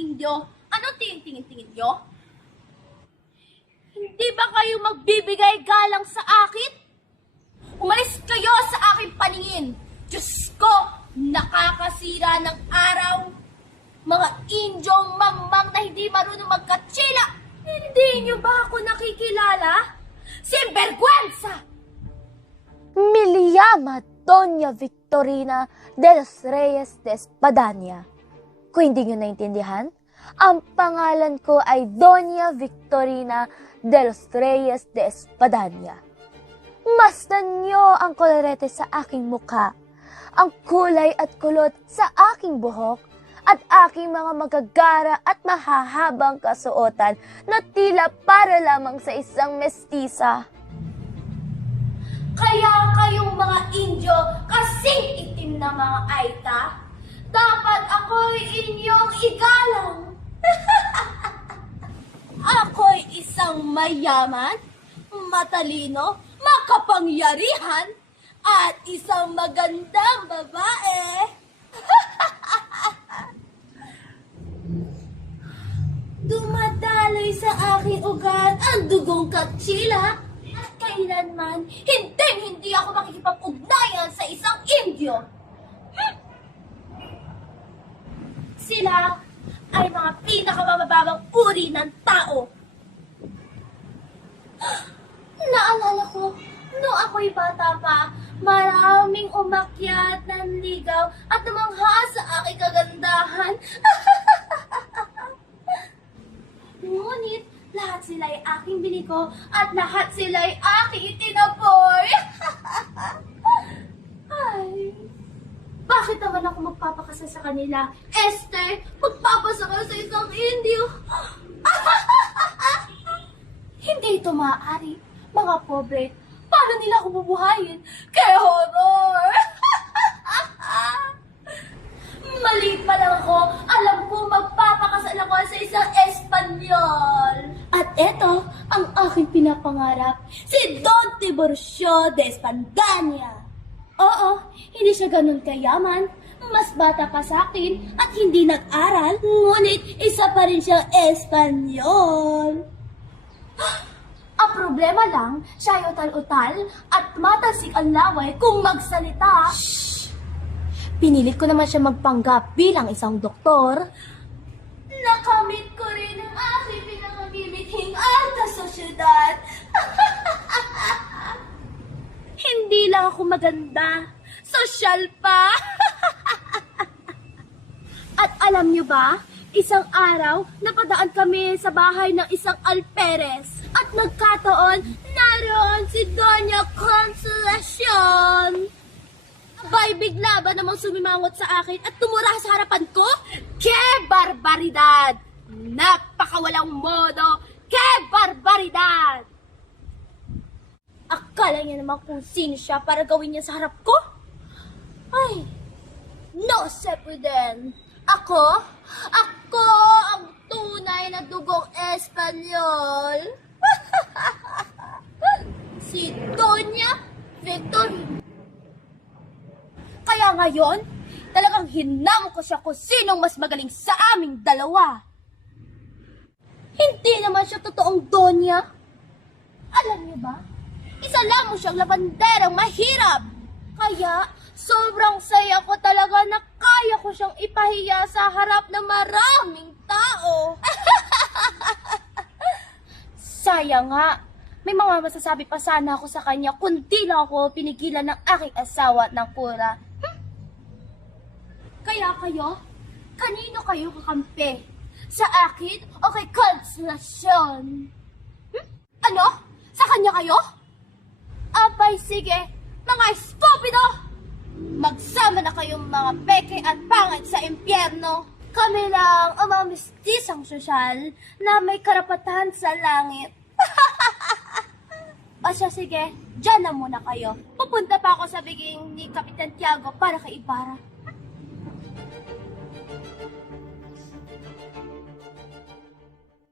Indio. Anong tingin-tingin nyo? Hindi ba kayo magbibigay galang sa akin? Umalis kayo sa aking paningin. Diyos ko, nakakasira ng araw. Mga Indyong mangmang na hindi marunong magkatsila. Hindi nyo ba ako nakikilala? Sinvergüenza! Me llama Doña Victorina de los Reyes de Espadaña. Kung hindi nyo naintindihan, ang pangalan ko ay Doña Victorina de los Reyes de Espadaña. Masdan nyo ang kolorete sa aking mukha, ang kulay at kulot sa aking buhok, at aking mga magagara at mahahabang kasuotan na tila para lamang sa isang mestisa. Kaya kayong mga Indyo kasing itim na mga Aita, dapat ako'y inyong igalang. Ako'y isang mayaman, matalino, makapangyarihan, at isang magandang babae. Dumadaloy sa aking ugat ang dugong katsila at kailanman hindi ako makikipag-ugnayan sa isang Indyo. Sila ay mga pinakamababang uri ng tao. Naalala ko, noong ako'y bata pa, maraming umakyat ng ligaw at namangha sa aking kagandahan. Ngunit, lahat sila ay aking biniko at lahat sila ay aking itinapoy. Ay, bakit naman ako magpapakasal sa kanila? Esther, magpapasal ka sa isang Indio. Hindi ito maaari. Mga pobre, paano nila ako bubuhayin? Kaya horror! Maliit pa lang ako, alam ko magpapakasal ako sa isang Espanyol. At eto, ang aking pinapangarap, si Don Tiburcio de Espadaña. Oo, hindi siya ganun kayaman, mas bata pa sa akin at hindi nag-aral, ngunit isa pa rin siyang Espanyol. Ang problema lang, siya ay utal-utal at matasik ang laway kung magsalita. Pinilit ko naman siya magpanggap bilang isang doktor. Nakamit ko rin ang aking pinakabibithing alta sosyedad. Hindi lang ako maganda, sosyal pa. At alam niyo ba, isang araw, napadaan kami sa bahay ng isang alperes. At nagkataon, naroon si Doña Consolacion. Abay, bigla ba namang sumimangot sa akin at tumura sa harapan ko? Ke barbaridad! Napakawalang modo! Ke barbaridad! Akala niya naman kung sino siya para gawin niya sa harap ko? Ay, no se pueden! Ako ang tunay na dugong Espanyol! Si Doña Victorina. Kaya ngayon, talagang hinamo ko siya kung sinong mas magaling sa aming dalawa. Hindi naman siya totoong Donya. Alam niyo ba, isa lamang siyang labanderang mahirap. Kaya, sobrang saya ko talaga na kaya ko siyang ipahiya sa harap ng maraming tao. Sayang nga, may mga masasabi pa sana ako sa kanya kundi lang ako pinigilan ng aking asawa ng kura. Kaya kayo, kanino kayo kakampi? Sa akin o kay Consolacion? Ano? Sa kanya kayo? Abay sige, mga estupido! Magsama na kayong mga peke at pangit sa impyerno. Kami lang ang mga mistisang sosyal na may karapatan sa langit. O siya, sige, dyan na muna kayo. Pupunta pa ako sa biging ni Kapitan Tiago para kay Ibarra.